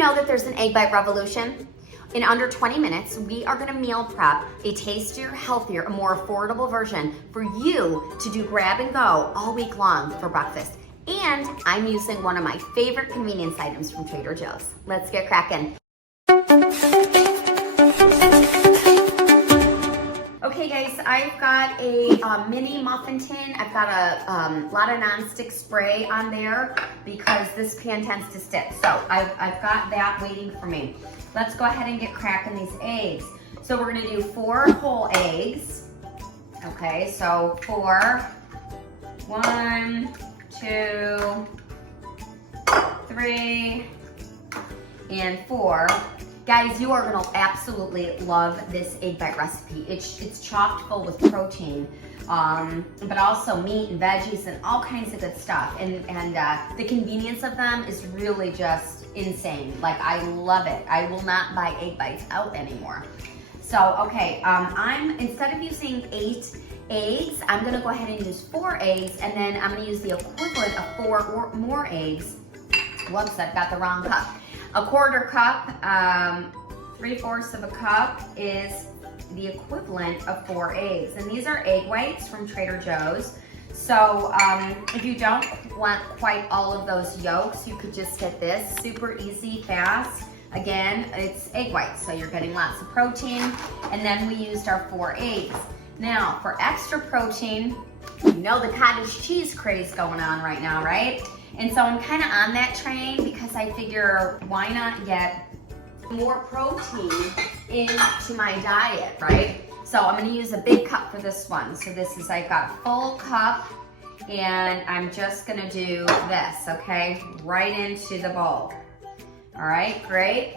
know that there's an egg bite revolution? In under 20 minutes, we are gonna meal prep a tastier, healthier, a more affordable version for you to do grab and go all week long for breakfast. And I'm using one of my favorite convenience items from Trader Joe's. Let's get cracking. Okay guys, I've got a mini muffin tin. I've got a lot of nonstick spray on there because this pan tends to stick. So I've got that waiting for me. Let's go ahead and get cracking these eggs. So we're gonna do 4 whole eggs. Okay, so 4, 1, 2, 3, and 4. Guys, you are gonna absolutely love this egg bite recipe. It's chocked full with protein, but also meat and veggies and all kinds of good stuff. And the convenience of them is really just insane. Like, I love it. I will not buy egg bites out anymore. So, okay, instead of using 8 eggs, I'm gonna go ahead and use 4 eggs, and then I'm gonna use the equivalent of 4 or more eggs. Whoops, I've got the wrong cup. A 1/4 cup, 3/4 of a cup is the equivalent of 4 eggs. And these are egg whites from Trader Joe's. So if you don't want quite all of those yolks, you could just get this. Super easy, fast. Again, it's egg whites, so you're getting lots of protein. And then we used our 4 eggs. Now, for extra protein, you know the cottage cheese craze going on right now, right? And so I'm kind of on that train because I figure why not get more protein into my diet, right? So I'm gonna use a big cup for this one. So this is, I've got a full cup, and I'm just gonna do this, okay? Right into the bowl. All right, great.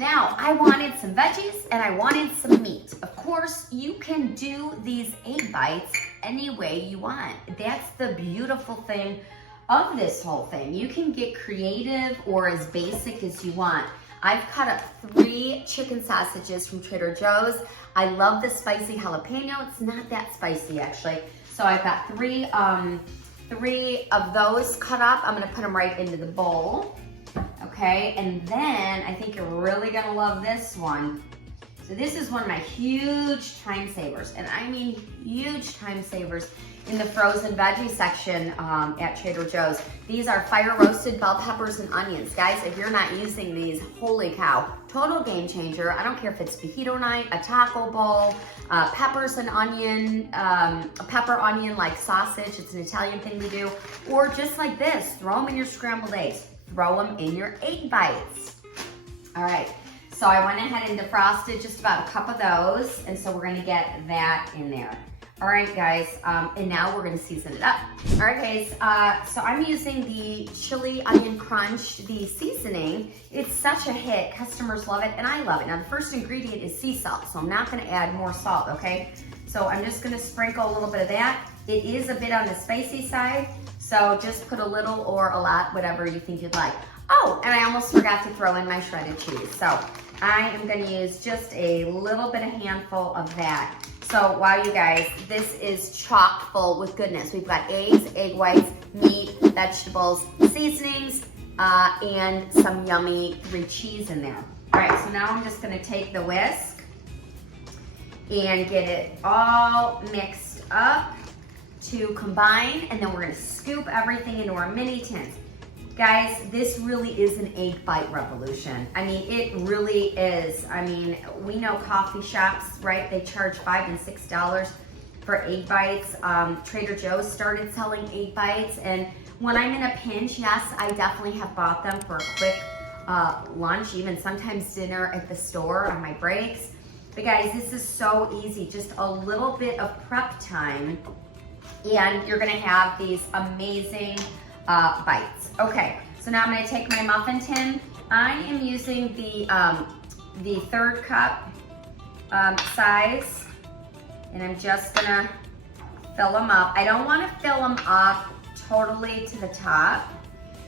Now, I wanted some veggies and I wanted some meat. Of course, you can do these egg bites any way you want. That's the beautiful thing of this whole thing. You can get creative or as basic as you want. I've cut up 3 chicken sausages from Trader Joe's. I love the spicy jalapeno. It's not that spicy actually. So I've got 3 of those cut up. I'm gonna put them right into the bowl. Okay, and then I think you're really gonna love this one. So this is one of my huge time savers, and I mean huge time savers in the frozen veggie section at Trader Joe's. These are fire roasted bell peppers and onions. Guys, if you're not using these, holy cow, total game changer. I don't care if it's fajito night, a taco bowl, peppers and onion, a pepper onion like sausage, it's an Italian thing we do, or just like this, throw them in your scrambled eggs, throw them in your egg bites. All right. So I went ahead and defrosted just about a cup of those, and so we're gonna get that in there. All right, guys, and now we're gonna season it up. All right, guys, so I'm using the chili onion crunch, the seasoning. It's such a hit, customers love it, and I love it. Now, the first ingredient is sea salt, so I'm not gonna add more salt, okay? So I'm just gonna sprinkle a little bit of that. It is a bit on the spicy side, so just put a little or a lot, whatever you think you'd like. Oh, and I almost forgot to throw in my shredded cheese. So I am gonna use just a little bit, a handful of that. So wow, you guys, this is chock full with goodness. We've got eggs, egg whites, meat, vegetables, seasonings, and some yummy 3 cheese in there. All right, so now I'm just gonna take the whisk and get it all mixed up to combine, and then we're gonna scoop everything into our mini tins. Guys, this really is an egg bite revolution. I mean, it really is. I mean, we know coffee shops, right? They charge $5 and $6 for egg bites. Trader Joe's started selling egg bites, and when I'm in a pinch, yes, I definitely have bought them for a quick lunch, even sometimes dinner at the store on my breaks. But guys, this is so easy. Just a little bit of prep time, and you're gonna have these amazing bites. Okay, so now I'm gonna take my muffin tin. I am using the 1/3 cup size, and I'm just gonna fill them up. I don't wanna fill them up totally to the top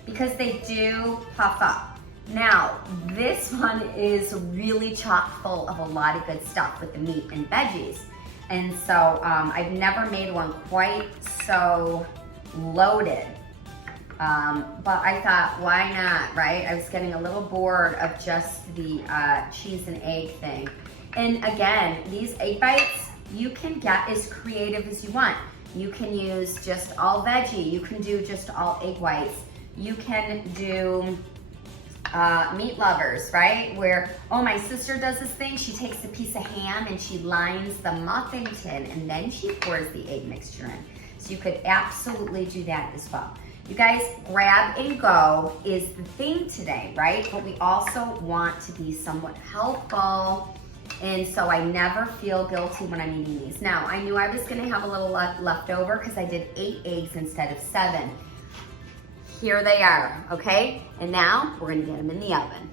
because they do puff up. Now, this one is really chock full of a lot of good stuff with the meat and veggies. And so I've never made one quite so loaded. But I thought, why not, right? I was getting a little bored of just the cheese and egg thing. And again, these egg bites, you can get as creative as you want. You can use just all veggie. You can do just all egg whites. You can do meat lovers, right? Where, oh, my sister does this thing. She takes a piece of ham and she lines the muffin tin and then she pours the egg mixture in. So you could absolutely do that as well. You guys, grab and go is the thing today, right? But we also want to be somewhat helpful. And so I never feel guilty when I'm eating these. Now, I knew I was gonna have a little left over because I did 8 eggs instead of 7. Here they are, okay? And now we're gonna get them in the oven.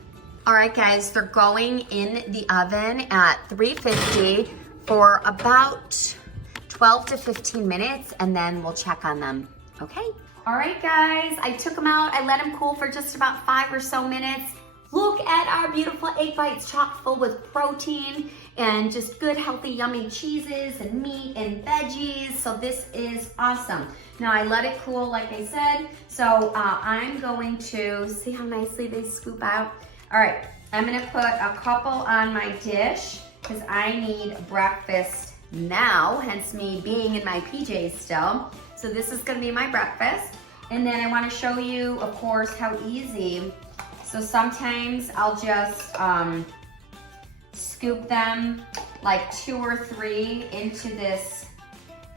All right, guys, they're going in the oven at 350 for about 12 to 15 minutes, and then we'll check on them, okay? All right, guys, I took them out. I let them cool for just about 5 or so minutes. Look at our beautiful egg bites, chock full with protein and just good, healthy, yummy cheeses and meat and veggies. So this is awesome. Now I let it cool, like I said. So I'm going to, see how nicely they scoop out? All right, I'm gonna put a couple on my dish because I need breakfast now, hence me being in my PJs still. So this is gonna be my breakfast. And then I wanna show you, of course, how easy. So sometimes I'll just scoop them like 2 or 3 into this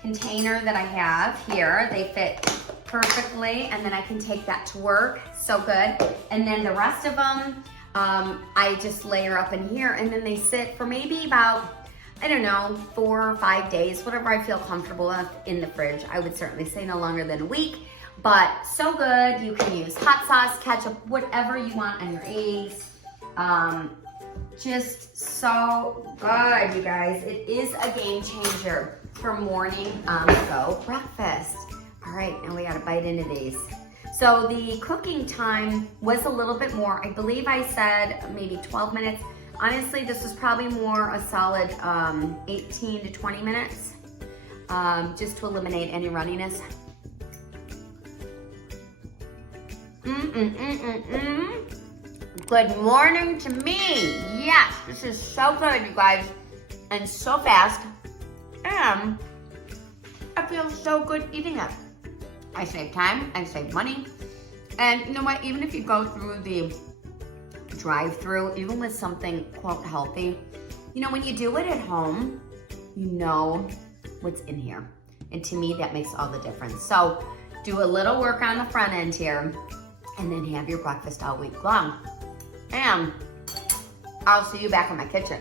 container that I have here. They fit perfectly, and then I can take that to work. So good. And then the rest of them, I just layer up in here, and then they sit for maybe about, I don't know, 4 or 5 days, whatever I feel comfortable with in the fridge. I would certainly say no longer than a week. But so good. You can use hot sauce, ketchup, whatever you want on your eggs. Just so good, you guys. It is a game changer for morning go breakfast. All right, now we gotta bite into these. So the cooking time was a little bit more. I believe I said maybe 12 minutes. Honestly, this was probably more a solid 18 to 20 minutes, just to eliminate any runniness. Good morning to me. Yes, this is so good, you guys, and so fast. And I feel so good eating it. I save time, I save money. And you know what, even if you go through the drive-through, even with something, quote, healthy, you know, when you do it at home, you know what's in here. And to me, that makes all the difference. So do a little work on the front end here, and then have your breakfast all week long. And I'll see you back in my kitchen.